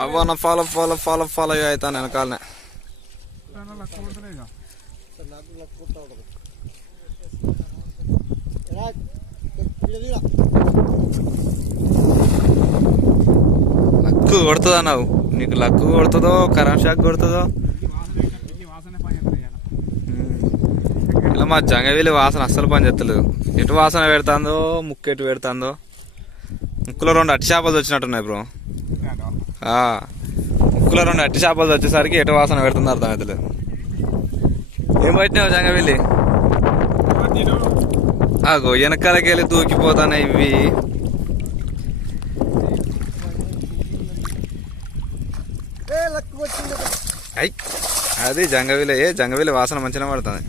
అవన్న follow follow follow follow అవుతాను వెనకాలనే. Luck కొడుతుందా నువ్వు? నీకు లక్కు కొడుతుందో కరెంట్ షాక్ కొడుతుందో. ఇలా మా జంగవీలి వాసన అస్సలు పని చేస్తలేదు. ఎటు వాసన పెడుతుందో, ముక్కు ఎటు పెడుతుందో. ముక్కులో 2 అట్టి చేపలు వచ్చినట్టున్నాయి బ్రో. ముక్కులో 2 అట్టి చేపలు వచ్చేసరికి ఎటు వాసన పెడుతుందో అర్థమవుతలేదు. ఏం పట్టినావు జంగవీలి? ఆగో వెనకాలకి వెళ్ళి దూకిపోతాయి ఇవి. అది జంగవీలి వాసన మంచిగా పడుతుంది.